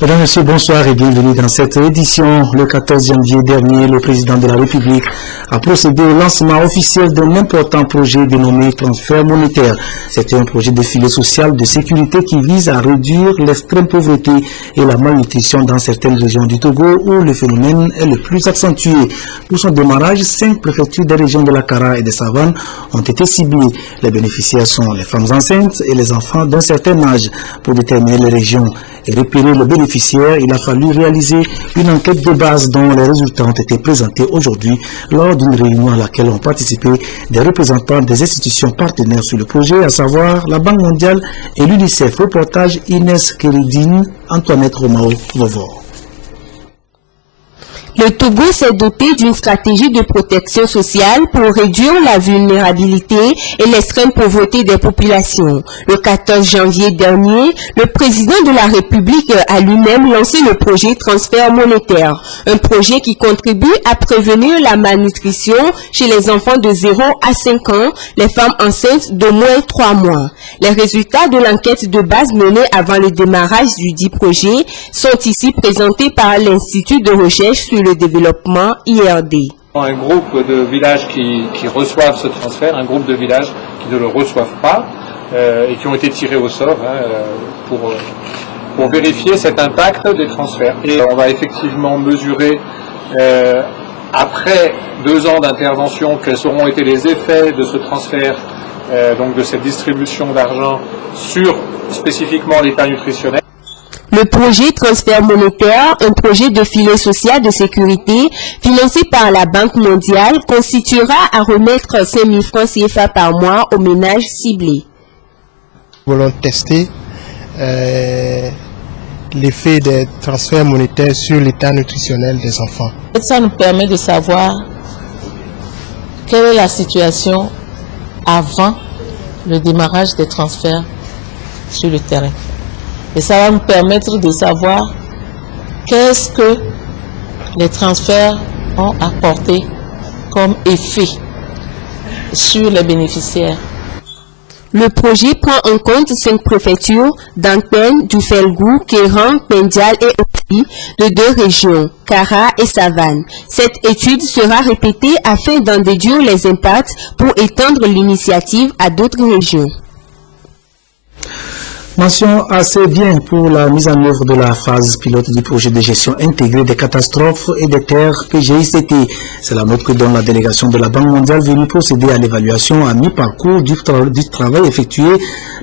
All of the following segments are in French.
Mesdames, Messieurs, bonsoir et bienvenue dans cette édition. Le 14 janvier dernier, le président de la République a procédé au lancement officiel d'un important projet dénommé transfert monétaire. C'était un projet de filet social de sécurité qui vise à réduire l'extrême pauvreté et la malnutrition dans certaines régions du Togo où le phénomène est le plus accentué. Pour son démarrage, 5 préfectures des régions de la Kara et des Savanes ont été ciblées. Les bénéficiaires sont les femmes enceintes et les enfants d'un certain âge. Pour déterminer les régions et repérer le bénéficiaire, il a fallu réaliser une enquête de base dont les résultats ont été présentés aujourd'hui lors d'une réunion à laquelle ont participé des représentants des institutions partenaires sur le projet, à savoir la Banque mondiale et l'UNICEF. Reportage Inès Kéridine, Antoinette Romao-Vovo. Le Togo s'est doté d'une stratégie de protection sociale pour réduire la vulnérabilité et l'extrême pauvreté des populations. Le 14 janvier dernier, le président de la République a lui-même lancé le projet transfert monétaire, un projet qui contribue à prévenir la malnutrition chez les enfants de 0 à 5 ans, les femmes enceintes d'au moins 3 mois. Les résultats de l'enquête de base menée avant le démarrage du dit projet sont ici présentés par l'Institut de recherche sur le développement IRD. Un groupe de villages qui reçoivent ce transfert, un groupe de villages qui ne le reçoivent pas et qui ont été tirés au sort pour vérifier cet impact des transferts. Et on va effectivement mesurer après 2 ans d'intervention quels auront été les effets de ce transfert, donc de cette distribution d'argent sur spécifiquement l'état nutritionnel. Le projet transfert monétaire, un projet de filet social de sécurité financé par la Banque mondiale, constituera à remettre 5 000 francs CFA par mois aux ménages ciblés. Nous voulons tester l'effet des transferts monétaires sur l'état nutritionnel des enfants. Ça nous permet de savoir quelle est la situation avant le démarrage des transferts sur le terrain. Et ça va nous permettre de savoir qu'est-ce que les transferts ont apporté comme effet sur les bénéficiaires. Le projet prend en compte 5 préfectures d'Antenne, Duffelgou, Kéran, Pendial et Opi de 2 régions, Kara et Savane. Cette étude sera répétée afin d'en déduire les impacts pour étendre l'initiative à d'autres régions. Mention assez bien pour la mise en œuvre de la phase pilote du projet de gestion intégrée des catastrophes et des terres PGICT. C'est la note que donne la délégation de la Banque mondiale venue procéder à l'évaluation à mi-parcours du travail effectué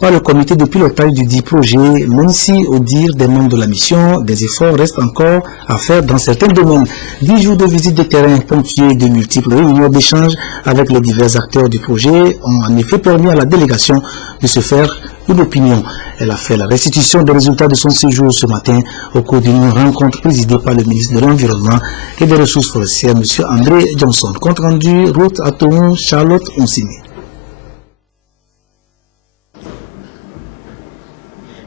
par le comité de pilotage du dit projet, même si, au dire des membres de la mission, des efforts restent encore à faire dans certains domaines. 10 jours de visite de terrain ponctués de multiples réunions d'échange avec les divers acteurs du projet ont en effet permis à la délégation de se faire une opinion. Elle a fait la restitution des résultats de son séjour ce matin au cours d'une rencontre présidée par le ministre de l'Environnement et des Ressources forestières, M. André Johnson. Compte rendu, route à Toulon, Charlotte Onsini.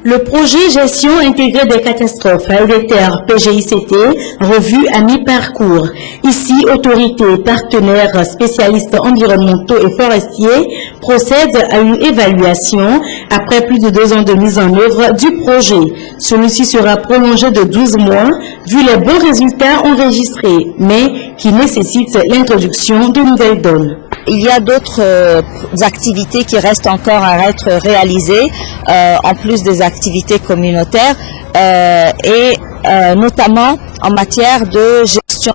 Le projet gestion intégrée des catastrophes et des terres PGICT, revu à mi-parcours. Ici, autorités, partenaires, spécialistes environnementaux et forestiers procèdent à une évaluation après plus de 2 ans de mise en œuvre du projet. Celui-ci sera prolongé de 12 mois, vu les bons résultats enregistrés, mais qui nécessitent l'introduction de nouvelles donnes. Il y a d'autres activités qui restent encore à être réalisées, en plus des activités communautaires, et notamment en matière de gestion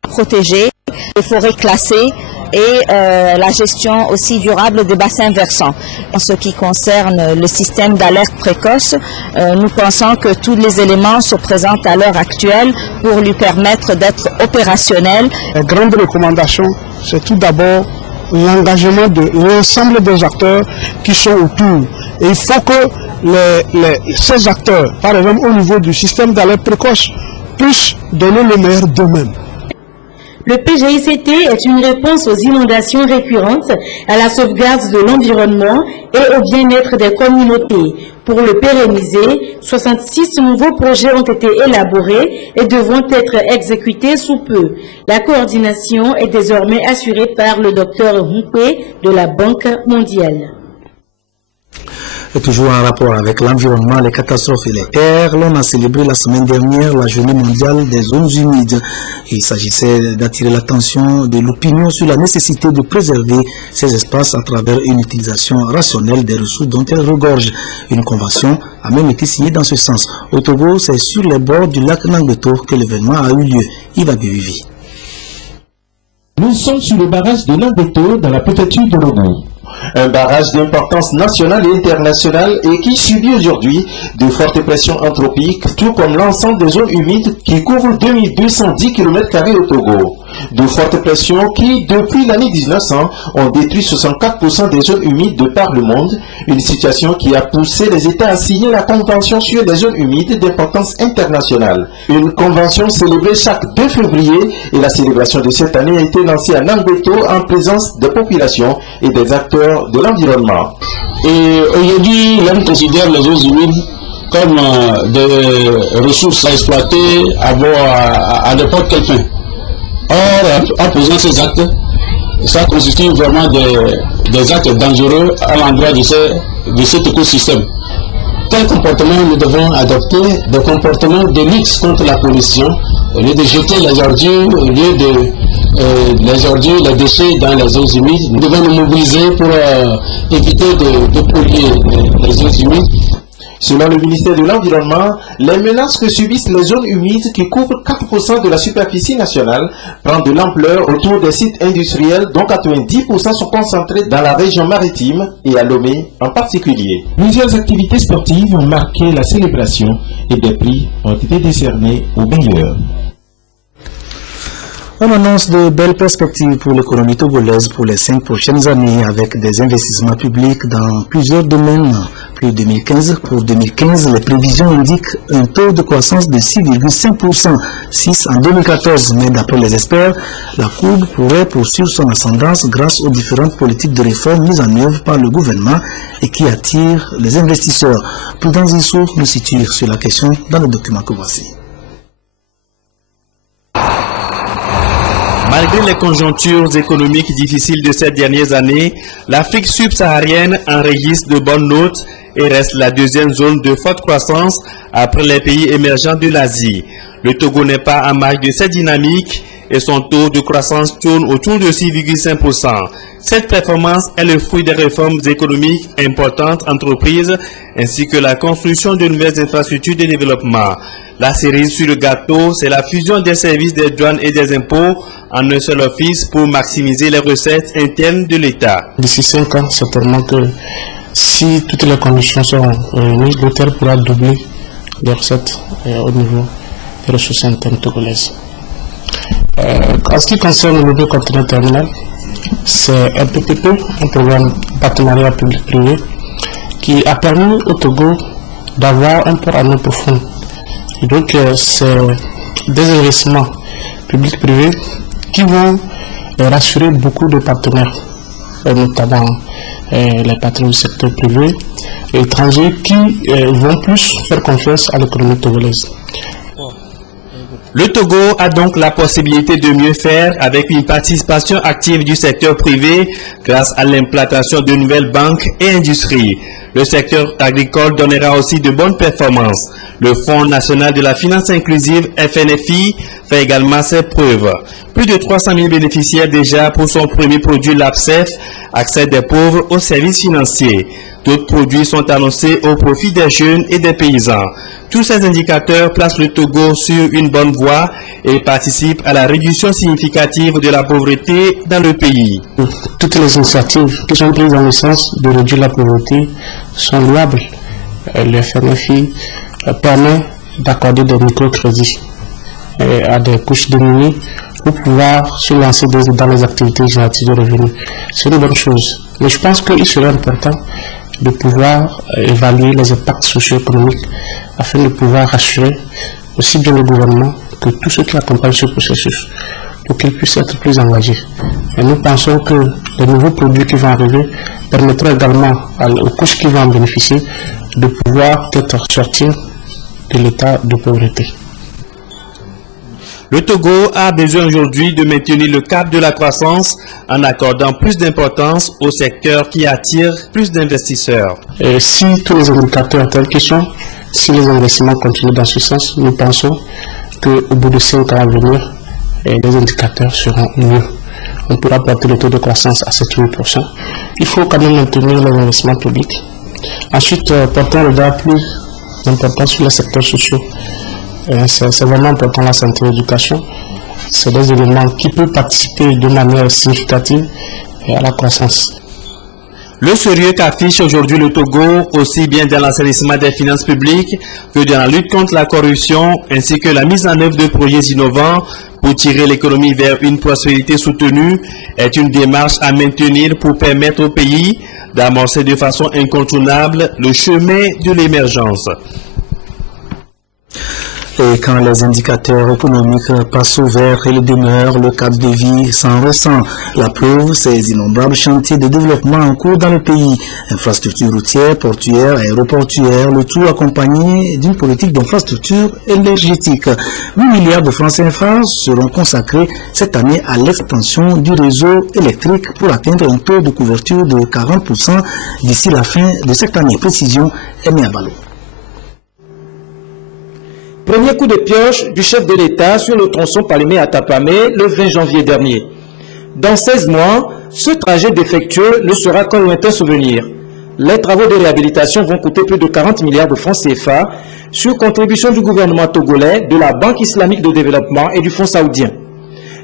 protégée, des forêts classées et la gestion aussi durable des bassins versants. En ce qui concerne le système d'alerte précoce, nous pensons que tous les éléments se présentent à l'heure actuelle pour lui permettre d'être opérationnel. La grande recommandation, c'est tout d'abord l'engagement de l'ensemble des acteurs qui sont autour. Et il faut que ces acteurs, par exemple au niveau du système d'alerte précoce, puissent donner le meilleur d'eux-mêmes. Le PGICT est une réponse aux inondations récurrentes, à la sauvegarde de l'environnement et au bien-être des communautés. Pour le pérenniser, 66 nouveaux projets ont été élaborés et devront être exécutés sous peu. La coordination est désormais assurée par le Dr Humpé de la Banque mondiale. Et toujours en rapport avec l'environnement, les catastrophes et les terres, l'on a célébré la semaine dernière la journée mondiale des zones humides. Il s'agissait d'attirer l'attention de l'opinion sur la nécessité de préserver ces espaces à travers une utilisation rationnelle des ressources dont elles regorgent. Une convention a même été signée dans ce sens. Au Togo, c'est sur les bords du lac Nangbeto que l'événement a eu lieu. Yves Bivivi. Nous sommes sur le barrage de Nangbeto dans la préfecture de Logou. Un barrage d'importance nationale et internationale et qui subit aujourd'hui de fortes pressions anthropiques, tout comme l'ensemble des zones humides qui couvrent 2210 km² au Togo. De fortes pressions qui, depuis l'année 1900, ont détruit 64% des zones humides de par le monde, une situation qui a poussé les États à signer la Convention sur les zones humides d'importance internationale. Une convention célébrée chaque 2 février et la célébration de cette année a été lancée à Nangbeto en présence des populations et des acteurs de l'environnement. Et aujourd'hui, l'homme considère les zones humides comme des ressources à exploiter à n'importe quelle fin. Or, en posant ces actes, ça constitue vraiment des actes dangereux à l'endroit de cet écosystème. Quel comportement nous devons adopter? Des comportements de lutte contre la pollution, au lieu de jeter les ordures, au lieu de les déchets dans les zones humides. Nous devons nous mobiliser pour éviter de polluer les zones humides. Selon le ministère de l'Environnement, les menaces que subissent les zones humides qui couvrent 4% de la superficie nationale prennent de l'ampleur autour des sites industriels dont 90% sont concentrés dans la région maritime et à Lomé en particulier. Plusieurs activités sportives ont marqué la célébration et des prix ont été décernés aux meilleurs. On annonce de belles perspectives pour l'économie togolaise pour les 5 prochaines années avec des investissements publics dans plusieurs domaines. Pour 2015, les prévisions indiquent un taux de croissance de 6,5%, 6 en 2014. Mais d'après les experts, la courbe pourrait poursuivre son ascendance grâce aux différentes politiques de réforme mises en œuvre par le gouvernement et qui attirent les investisseurs. Prudence Issou nous situe sur la question dans le document que voici. Malgré les conjonctures économiques difficiles de ces dernières années, l'Afrique subsaharienne enregistre de bonnes notes et reste la deuxième zone de forte croissance après les pays émergents de l'Asie. Le Togo n'est pas en marge de cette dynamique et son taux de croissance tourne autour de 6,5%. Cette performance est le fruit des réformes économiques importantes entreprises ainsi que la construction de nouvelles infrastructures de développement. La cerise sur le gâteau, c'est la fusion des services des douanes et des impôts en un seul office pour maximiser les recettes internes de l'État. D'ici 5 ans, certainement que si toutes les conditions sont réunies, l'État pourra doubler les recettes au niveau des ressources internes togolaises. En ce qui concerne le continent terminal, c'est un PPP, un programme partenariat public-privé, qui a permis au Togo d'avoir un port en eau profonde. Donc, c'est des investissements publics-privés qui vont rassurer beaucoup de partenaires, notamment les partenaires du secteur privé et étrangers qui vont plus faire confiance à l'économie togolaise. Le Togo a donc la possibilité de mieux faire avec une participation active du secteur privé grâce à l'implantation de nouvelles banques et industries. Le secteur agricole donnera aussi de bonnes performances. Le Fonds national de la finance inclusive FNFI fait également ses preuves. Plus de 300 000 bénéficiaires déjà pour son premier produit l'APSEF, accès des pauvres aux services financiers. D'autres produits sont annoncés au profit des jeunes et des paysans. Tous ces indicateurs placent le Togo sur une bonne voie et participent à la réduction significative de la pauvreté dans le pays. Toutes les initiatives qui sont prises dans le sens de réduire la pauvreté sont louables. Le FNFI permet d'accorder des microcrédits à des couches démunies pour pouvoir se lancer dans les activités génératives de revenus. C'est une bonne chose. Mais je pense qu'il serait important de pouvoir évaluer les impacts socio-économiques afin de pouvoir rassurer aussi bien le gouvernement que tous ceux qui accompagnent ce processus pour qu'ils puissent être plus engagés. Et nous pensons que les nouveaux produits qui vont arriver permettront également aux couches qui vont en bénéficier de pouvoir peut-être sortir de l'état de pauvreté. Le Togo a besoin aujourd'hui de maintenir le cap de la croissance en accordant plus d'importance au secteur qui attire plus d'investisseurs. Et si tous les indicateurs tels qu'ils sont, si les investissements continuent dans ce sens, nous pensons qu'au bout de 5 ans à venir, les indicateurs seront mieux. On pourra porter le taux de croissance à 7-8%. Il faut quand même maintenir les investissements publics. Ensuite, porter un regard plus important sur les secteurs sociaux. C'est vraiment important la santé et l'éducation. C'est des éléments qui peuvent participer de manière significative à la croissance. Le sérieux qu'affiche aujourd'hui le Togo, aussi bien dans l'assainissement des finances publiques que dans la lutte contre la corruption, ainsi que la mise en œuvre de projets innovants pour tirer l'économie vers une prospérité soutenue, est une démarche à maintenir pour permettre au pays d'amorcer de façon incontournable le chemin de l'émergence. Et quand les indicateurs économiques passent au vert et le demeurent, le cadre de vie s'en ressent. La preuve, ces innombrables chantiers de développement en cours dans le pays. Infrastructures routières, portuaires, aéroportuaires, le tout accompagné d'une politique d'infrastructure énergétique. 8 milliards de francs CFA seront consacrés cette année à l'expansion du réseau électrique pour atteindre un taux de couverture de 40% d'ici la fin de cette année. Précision, Aimé Abalo. Premier coup de pioche du chef de l'État sur le tronçon Palimé à Tapamé le 20 janvier dernier. Dans 16 mois, ce trajet défectueux ne sera qu'un lointain souvenir. Les travaux de réhabilitation vont coûter plus de 40 milliards de francs CFA sur contribution du gouvernement togolais, de la Banque islamique de développement et du Fonds saoudien.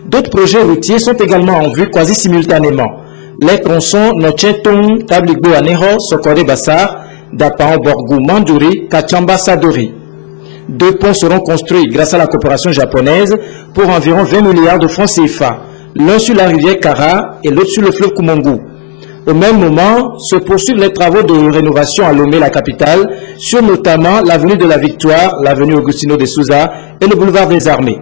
D'autres projets routiers sont également en vue quasi simultanément. Les tronçons Nochetong, Tabligbo Aneho, Sokore Bassar, Dapao Borgou Mandouri, Kachamba Sadori. 2 ponts seront construits grâce à la coopération japonaise pour environ 20 milliards de francs CFA, l'un sur la rivière Kara et l'autre sur le fleuve Kumongu. Au même moment, se poursuivent les travaux de rénovation à Lomé, la capitale, sur notamment l'avenue de la Victoire, l'avenue Augustino de Souza et le boulevard des Armées.